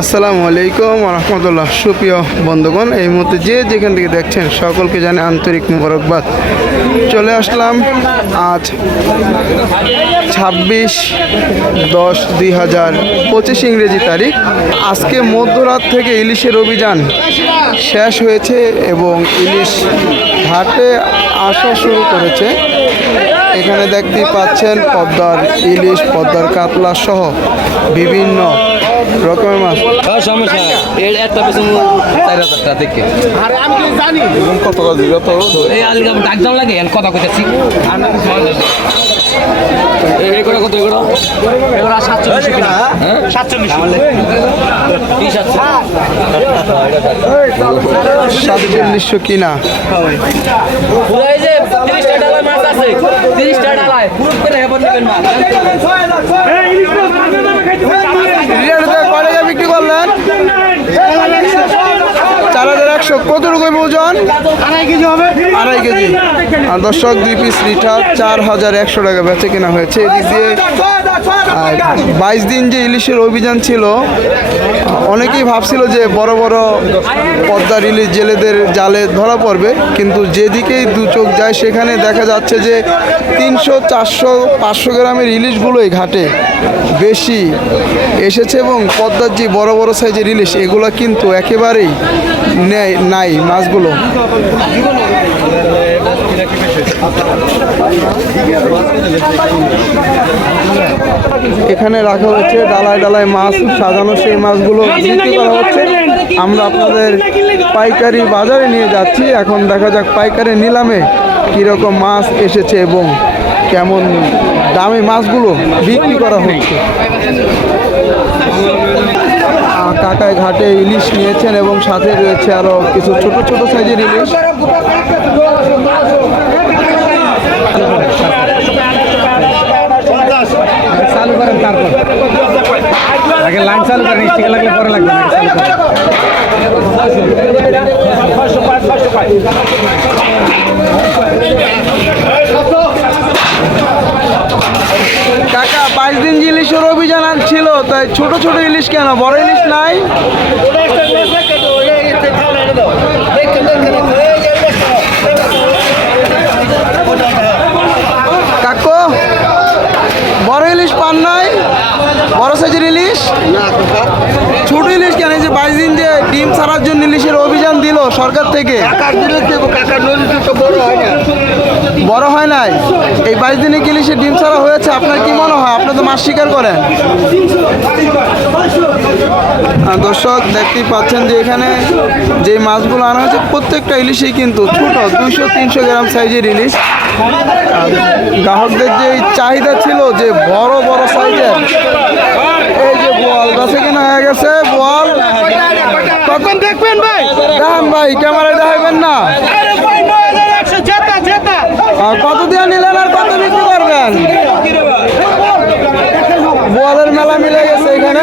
আসসালামু আলাইকুম রহমতুল্লাহ সুপ্রিয় বন্ধুগণ, এই মুহূর্তে যে যেখান থেকে দেখছেন, সকলকে জানে আন্তরিক মুবারকবাদ। চলে আসলাম আজ ছাব্বিশ দশ দুই হাজার পঁচিশ ইংরেজি তারিখ। আজকে মধ্যরাত থেকে ইলিশের অভিযান শেষ হয়েছে এবং ইলিশ ঘাটে আসা শুরু করেছে। এখানে দেখতেই পাচ্ছেন পদ্মার ইলিশ, পদ্মার কাতলা সহ বিভিন্ন রকমের মাছ। আর সমস্যা এর একটা পেছনে চার হাজার টাকা থেকে কত কাজ কত এই আলগা ডাক দাম লাগে এর কথা কইতাছি। এই করে কত এগুলো এগুলো সাতচল্লিশ কিনা হ্যাঁ। সাতচল্লিশ কি সাতচল্লিশশো কিনা। পুরো এই যে তিরিশটা ডালায় মাছ আছে তিরিশটা ডালায়। পুরো করে হেবন নেবেন মাছ রিয়ারতে কয় টাকা বিক্রি করলেন রকম কতটুকু ওজন? আড়াই কেজি হবে। আড়াই কেজি। আর দর্শক দুই পিস লিটার চার হাজার একশো টাকা বেচে কেনা হয়েছে। এদিক দিয়ে বাইশ দিন যে ইলিশের অভিযান ছিল, অনেকেই ভাবছিল যে বড় বড় পদ্মার ইলিশ জেলেদের জালে ধরা পড়বে, কিন্তু যেদিকেই দু চোখ যায় সেখানে দেখা যাচ্ছে যে তিনশো, চারশো, পাঁচশো গ্রামের ইলিশগুলোই ঘাটে বেশি এসেছে এবং পদ্মার যে বড় বড় সাইজের ইলিশ, এগুলো কিন্তু একেবারেই নেয় নাই মাছগুলো। এখানে রাখা হচ্ছে, ডালায় ডালায় মাছ সাজানো, সেই মাছগুলো বিক্রি করা হচ্ছে। আমরা আপনাদের পাইকারি বাজারে নিয়ে যাচ্ছি। এখন দেখা যাক পাইকারি নিলামে কীরকম মাছ এসেছে এবং কেমন দামি মাছগুলো বিক্রি করা হচ্ছে। কাকায় ঘাটে ইলিশ নিয়েছেন এবং সাথে রয়েছে আরও কিছু ছোট ছোট সাইজের ইলিশ চালু করেন তারপর আগে লাইন চালু লাগলে পরে লাগবে। কাকা, বাইশ দিন যে ইলিশের অভিযান ছিল তাই ছোট ছোট ইলিশ কেন? বড় ইলিশ নাই কাকু বড় ইলিশ পান নাই বড় সাইজের ইলিশ ছোট ইলিশ কেন? যে বাইশ দিন যে ডিম ছাড়ার জন্য ইলিশের অভিযান দিল সরকার থেকে। বড় হয় নাই? এই বাইশ দিনে কি ইলিশের ডিম ছাড়া হয়েছে? আপনার কি মনে হয়? আপনি তো মাছ শিকার করেন। দর্শক দেখতেই পাচ্ছেন যে এখানে যে মাছগুলো আনা হয়েছে প্রত্যেকটা ইলিশই কিন্তু ছোট দুইশো তিনশো গ্রাম সাইজের ইলিশ। গ্রাহকদের যে চাহিদা ছিল যে বড় বড় সাইজের গাছে কিনা হয়ে গেছে বল কখন দেখবেন ভাই দেখান ভাই ক্যামেরায় দেখাবেন না কত দিয়ে নিলেন আর কত বিক্রি করবেন বোয়ালের মেলা মিলে গেছে এখানে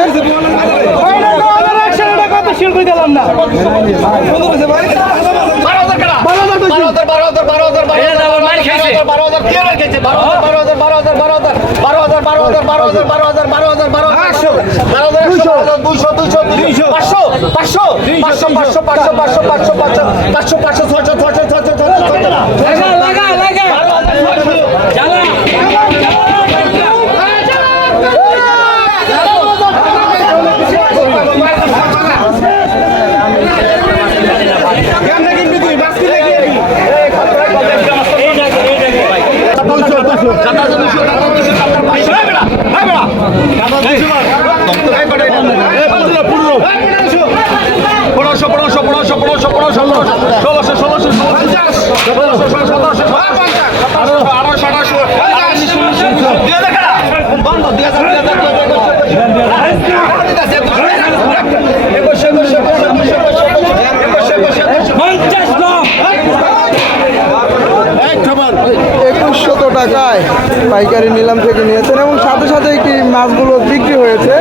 একুশশত টাকায় পাইকারি নিলাম থেকে নিয়েছেন এবং সাথে সাথে কি মাছগুলো বিক্রি হয়েছে।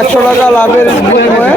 একশো টাকা লাভের বিনিময়ে।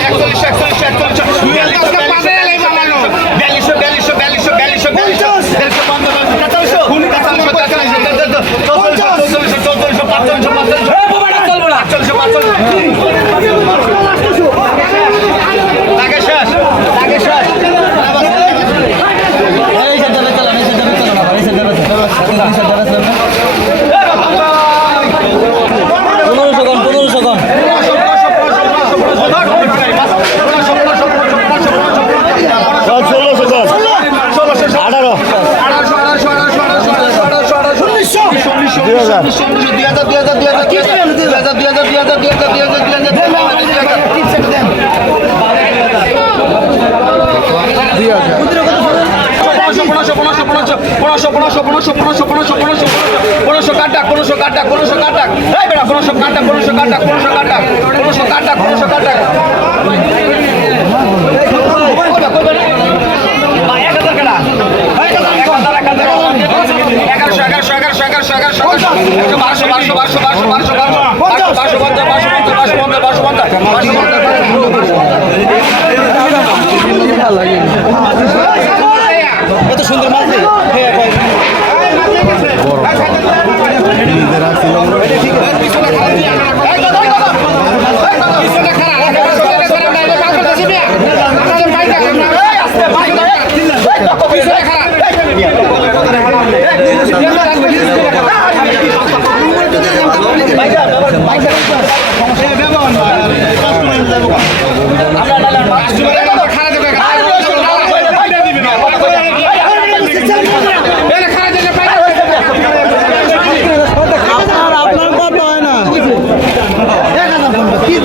একচল্লিশ একচল্লিশ একচল্লিশ এগারোশো এগারোশো এগারোশো বারোশো বারোশো বারোশো বারোশো বারোশো বারোশো বারোশো পঞ্চাশ বারোশো পঞ্চাশ বারোশো পঞ্চাশ বারোশো পঞ্চাশ বারোশো পঞ্চাশ কত সুন্দর মাছ নেই আপনার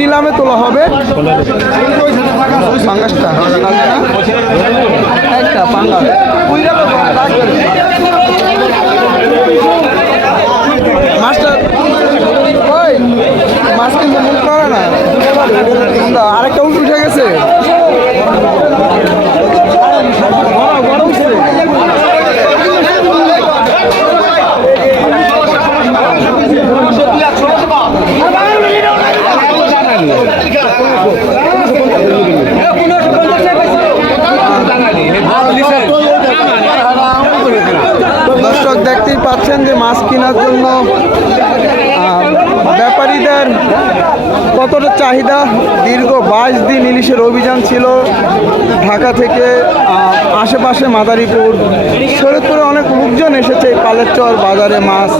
নিলামে তোলা হবে। একটা ওই? আরেকটা উঠে গেছে বড় বড় উঠছে দর্শক দেখতেই পাচ্ছেন যে মাছ কেনার জন্য আহ, ব্যাপারীদের কতটা চাহিদা দীর্ঘ বাইশ দিন ইলিশের অভিযান ছিল। ঢাকা থেকে আশেপাশে মাদারীপুর শরীরপুরে অনেক লোকজন এসেছে এই পালেরচর বাজারে মাছ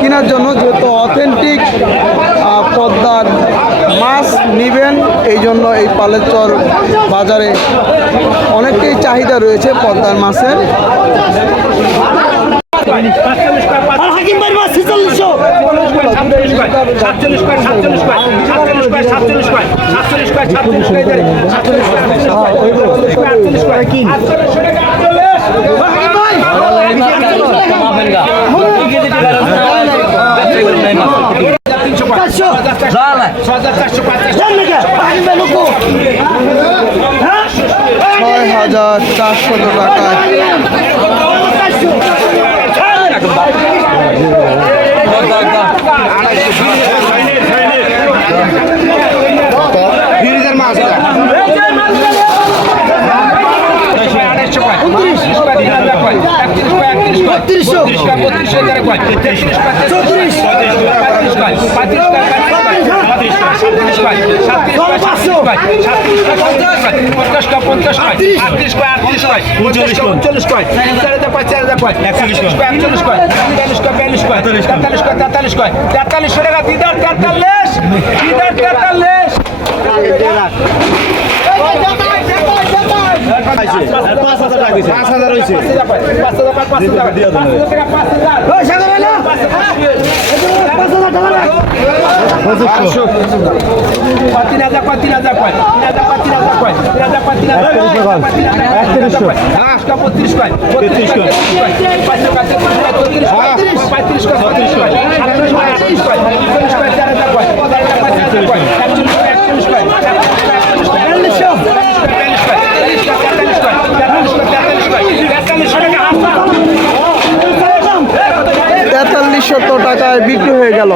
কেনার জন্য। যেহেতু অথেন্টিক পদ্মার মাছ নিবেন, এই জন্য এই পালেরচর বাজারে অনেকটাই চাহিদা রয়েছে পদ্মার মাছের। সাতচল্লিশ সাতচল্লিশ সাতচল্লিশ সাতচল্লিশ সাতচল্লিশ সাতচল্লিশ সাতচল্লিশ সাতচল্লিশ আটচল্লিশ আটচল্লিশ টাকা চারশো চারশো ছয় হাজার চারশত টাকায় বত্রিশশো চৌত্রিশ তেতাল্লিশ টাকা দিদার তেতাল্লিশ দিদার তেতাল্লিশ পাঁচ হাজার হয়েছে পাঁচ হাজার টাকায় বিক্রি হয়ে গেল।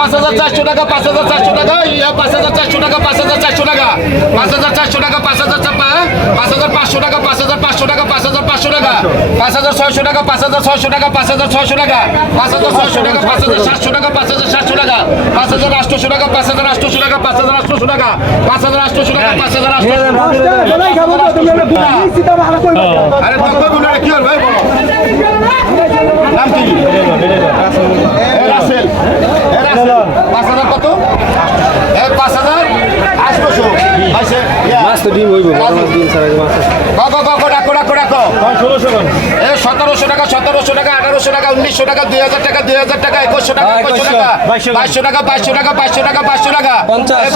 পাঁচ হাজার চারশো টাকা পাঁচ হাজার চারশো টাকা ইয়া পাঁচ হাজার চারশো টাকা পাঁচ হাজার চারশো টাকা পাঁচ হাজার চারশো টাকা পাঁচ হাজার পাঁচ হাজার পাঁচশো টাকা পাঁচ হাজার পাঁচশো টাকা পাঁচ হাজার পাঁচশো টাকা পাঁচ হাজার ছয়শো টাকা পাঁচ হাজার ছয়শো টাকা পাঁচ হাজার ছয়শো টাকা পাঁচ হাজার ছয়শো টাকা পাঁচ হাজার সাতশো টাকা পাঁচ হাজার সাতশো টাকা পাঁচ হাজার আটশোশো টাকা পাঁচ হাজার আটশোশো টাকা পাঁচ হাজার আটশোশো টাকা পাঁচ হাজার আটশোশো টাকা পাঁচ হাজার আটশোশো আরে তখন কি হবে বলো নাম কি রাসেল। পাঁচ হাজার কত? পাঁচ হাজার আটশোশো মাছ তো ডিম হইব ডাকো ডাকো ডাকো। ডাকো এ সতেরোশো টাকা সতেরোশো টাকা আঠারোশো টাকা উনিশশো টাকা দুই হাজার টাকা দুই হাজার টাকা একুশশো টাকা একুশশো টাকা বাইশশো টাকা। বাইশশো টাকা বাইশশো টাকা বাইশশো টাকা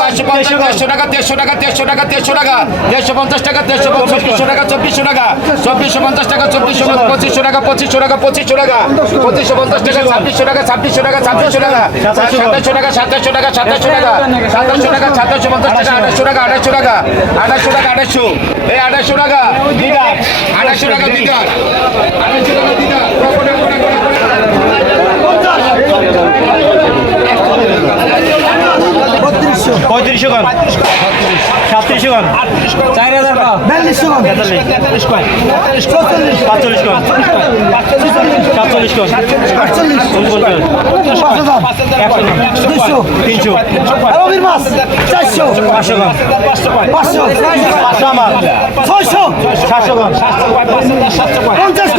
বাইশশো পঞ্চাশ দেড়শো টাকা। দেড়শো টাকা দেড়শো টাকা দেড়শো টাকা দেড়শো পঞ্চাশ টাকা দেড়শো চব্বিশশো টাকা চব্বিশশো টাকা চব্বিশশো পঞ্চাশ টাকা চব্বিশশো পঁচিশশো টাকা পঁচিশশো টাকা পঁচিশশো টাকা পঁচিশশো পঞ্চাশ টাকা ছাব্বিশশো টাকা ছাব্বিশশো টাকা ছাব্বিশশো টাকা সাতাশশো টাকা। সাতাশশো টাকা সাতাশশো টাকা সাতাশশো টাকা সাতাশশো পঞ্চাশ টাকা আঠাশশো টাকা আঠাশশো টাকা আঠাশশো টাকা আঠাশশো এই আঠাশশো টাকা দিদা আঠাশশো টাকা দিদা আঠাশশো টাকা দিদা পঁয়ত্রিশশো গান সাতত্রিশশো গান চার হাজার তেতাল্লিশ গান তেতাল্লিশ। কয় পাঁচচল্লিশ গান সাতচল্লিশ গান আটচল্লিশ। উনপঞ্চাশ দুইশো তিনশো রবির মাস চারশো পাঁচশো গান পাঁচশো পাঁচশো আমার ছয়শো সাতশো পাঁচ হাজার সাতশো কয় পঞ্চাশ